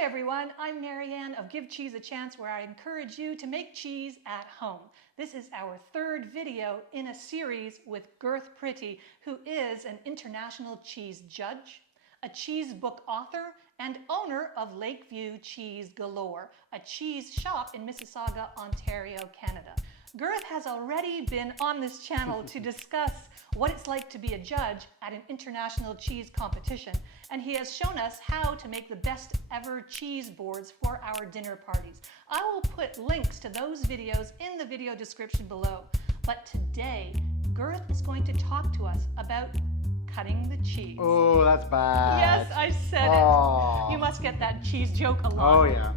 Hi everyone, I'm Marianne of Give Cheese a Chance, where I encourage you to make cheese at home. This is our third video in a series with Gurth Pretty, who is an international cheese judge, a cheese book author, and owner of Lakeview Cheese Galore, a cheese shop in Mississauga, Ontario, Canada. Gurth has already been on this channel to discuss what it's like to be a judge at an international cheese competition, and he has shown us how to make the best ever cheese boards for our dinner parties. I will put links to those videos in the video description below. But today, Gurth is going to talk to us about cutting the cheese. Oh, that's bad. Yes, I said it. You must get that cheese joke a lot. Oh, yeah.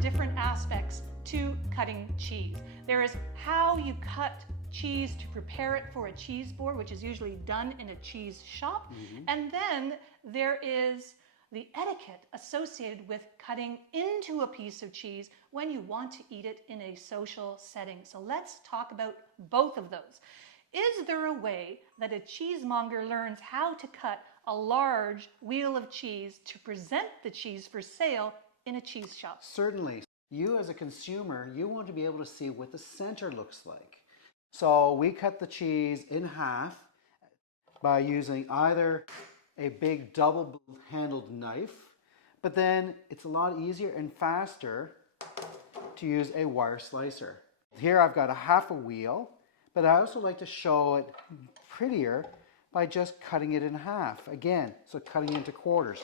Different aspects to cutting cheese. There is how you cut cheese to prepare it for a cheese board, which is usually done in a cheese shop. And then there is the etiquette associated with cutting into a piece of cheese when you want to eat it in a social setting. So let's talk about both of those. Is there a way that a cheesemonger learns how to cut a large wheel of cheese to present the cheese for sale in a cheese shop? Certainly. You as a consumer, you want to be able to see what the center looks like. So we cut the cheese in half by using either a big double-handled knife, but then it's a lot easier and faster to use a wire slicer. Here I've got a half a wheel, but I also like to show it prettier by just cutting it in half. Again, so cutting into quarters.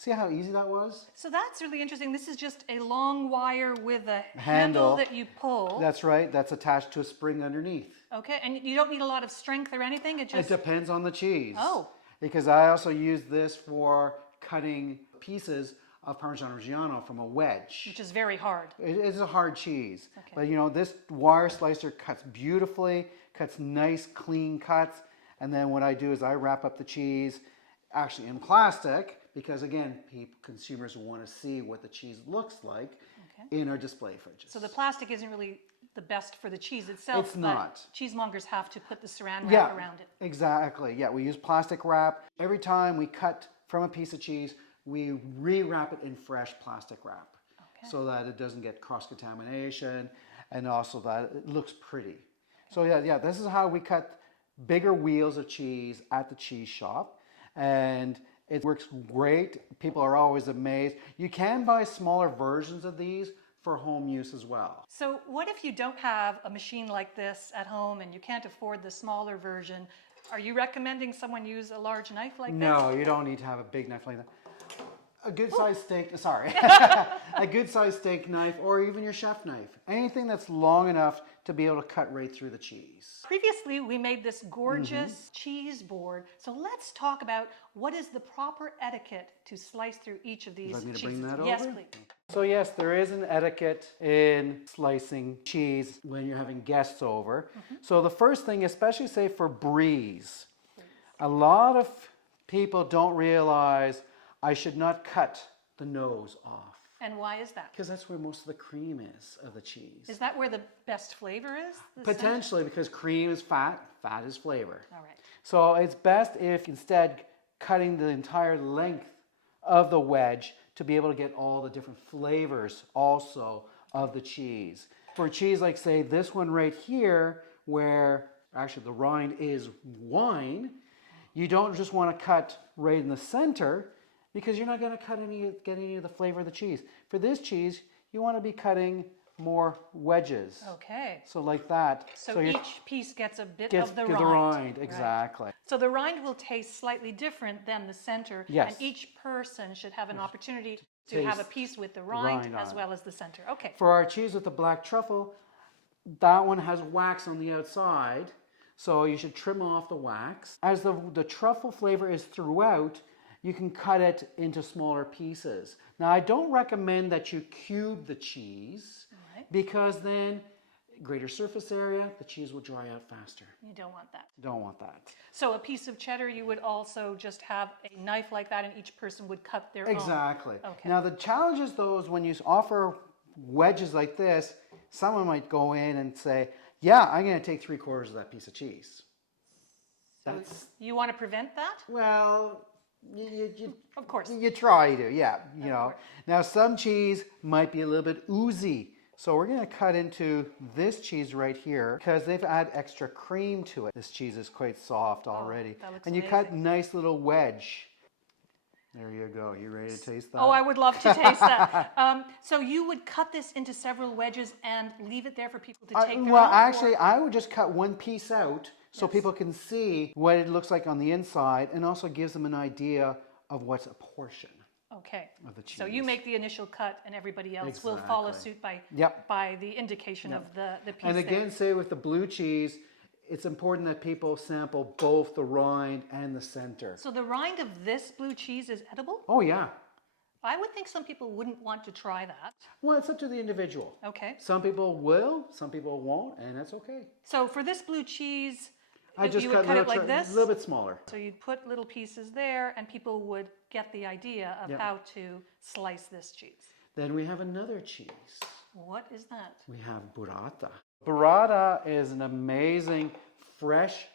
See how easy that was? So that's really interesting. This is just a long wire with a handle that you pull. That's right. That's attached to a spring underneath. Okay, and you don't need a lot of strength or anything? It depends on the cheese. Oh. Because I also use this for cutting pieces of Parmigiano Reggiano from a wedge. Which is very hard. It is a hard cheese. Okay. But you know, this wire slicer cuts beautifully, cuts nice, clean cuts. And then what I do is I wrap up the cheese actually in plastic, because again, consumers want to see what the cheese looks like in our display fridges. So the plastic isn't really the best for the cheese itself. It's not. Cheesemongers have to put the saran wrap around it. Exactly. Yeah, we use plastic wrap. Every time we cut from a piece of cheese, we re-wrap it in fresh plastic wrap so that it doesn't get cross-contamination and also that it looks pretty. So yeah, this is how we cut bigger wheels of cheese at the cheese shop. And it works great. People are always amazed. You can buy smaller versions of these for home use as well. So what if you don't have a machine like this at home and you can't afford the smaller version? Are you recommending someone use a large knife like this? No, you don't need to have a big knife like that. A good sized steak, sorry. A good sized steak knife or even your chef knife. Anything that's long enough to be able to cut right through the cheese. Previously, we made this gorgeous cheese board. So let's talk about what is the proper etiquette to slice through each of these cheeses. Would you like me to bring that over? Yes, please. So yes, there is an etiquette in slicing cheese when you're having guests over. So the first thing, especially say for brie, a lot of people don't realize I should not cut the nose off. And why is that? Because that's where most of the cream is of the cheese. Is that where the best flavor is? Potentially, because cream is fat, fat is flavor. All right. So it's best if instead cutting the entire length of the wedge to be able to get all the different flavors also of the cheese. For a cheese like say this one right here, where actually the rind is wine, you don't just want to cut right in the center, because you're not going to get any of the flavor of the cheese. For this cheese, you want to be cutting more wedges. Okay. So like that. So each piece gets a bit of the rind. Right. Exactly. So the rind will taste slightly different than the center. Yes. And each person should have an opportunity to have a piece with the rind as well as the center. Okay. For our cheese with the black truffle, that one has wax on the outside. So you should trim off the wax. As the truffle flavor is throughout, you can cut it into smaller pieces. Now, I don't recommend that you cube the cheese because then greater surface area, the cheese will dry out faster. You don't want that. Don't want that. So a piece of cheddar, you would also just have a knife like that and each person would cut their own. Exactly. Okay. Now, the challenge is those when you offer wedges like this, someone might go in and say, yeah, I'm going to take 3/4 of that piece of cheese. That's, you want to prevent that? well, Of course. you try to, yeah, you know. Now, some cheese might be a little bit oozy. So we're going to cut into this cheese right here because they've added extra cream to it. This cheese is quite soft already. That looks and you amazing. cut nice little wedge. There you go. You ready to taste that? Oh, I would love to taste that. So you would cut this into several wedges and leave it there for people to take their well, own? actually, I would just cut one piece out so people can see what it looks like on the inside and also gives them an idea of what's a portion. Okay. Of the cheese. So you make the initial cut and everybody else will follow suit by the indication of the piece. And again, say with the blue cheese, it's important that people sample both the rind and the center. So the rind of this blue cheese is edible? Oh, yeah. I would think some people wouldn't want to try that. Well, it's up to the individual. Okay. Some people will, some people won't, and that's okay. So for this blue cheese, I just you would cut it like this? A little bit smaller. So you'd put little pieces there and people would get the idea of how to slice this cheese. Then we have another cheese. What is that? We have burrata. Burrata is an amazing fresh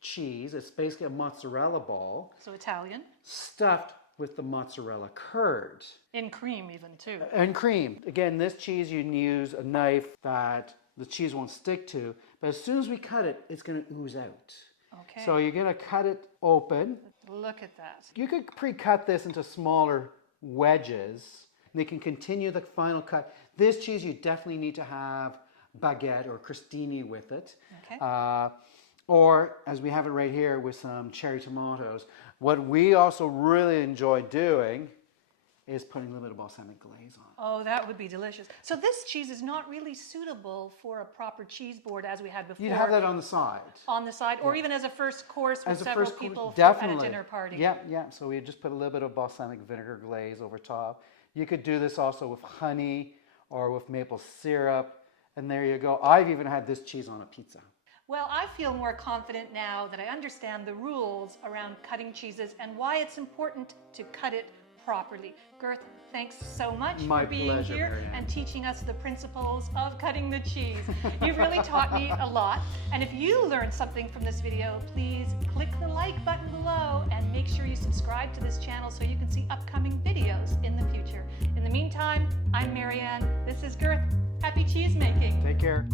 cheese. It's basically a mozzarella ball. So Italian. Stuffed with the mozzarella curd. In cream even too. And cream. Again, this cheese you can use a knife that the cheese won't stick to, but as soon as we cut it, it's going to ooze out. Okay. So you're going to cut it open. Look at that. You could pre-cut this into smaller wedges. And they can continue the final cut. This cheese, you definitely need to have baguette or crostini with it. Okay. Or, as we have it right here, with some cherry tomatoes. What we also really enjoy doing is putting a little bit of balsamic glaze on. Oh, that would be delicious. So this cheese is not really suitable for a proper cheese board as we had before. You'd have that on the side. On the side, or even as a first course with As a several first course, people definitely. at a dinner party. Yeah. So we just put a little bit of balsamic vinegar glaze over top. You could do this also with honey or with maple syrup. And there you go. I've even had this cheese on a pizza. Well, I feel more confident now that I understand the rules around cutting cheeses and why it's important to cut it properly. Gurth, thanks so much for being pleasure, here Marianne. and teaching us the principles of cutting the cheese. You've really taught me a lot. And if you learned something from this video, please click the like button below and make sure you subscribe to this channel so you can see upcoming videos in the future. In the meantime, I'm Marianne. This is Gurth. Happy cheese making. Take care.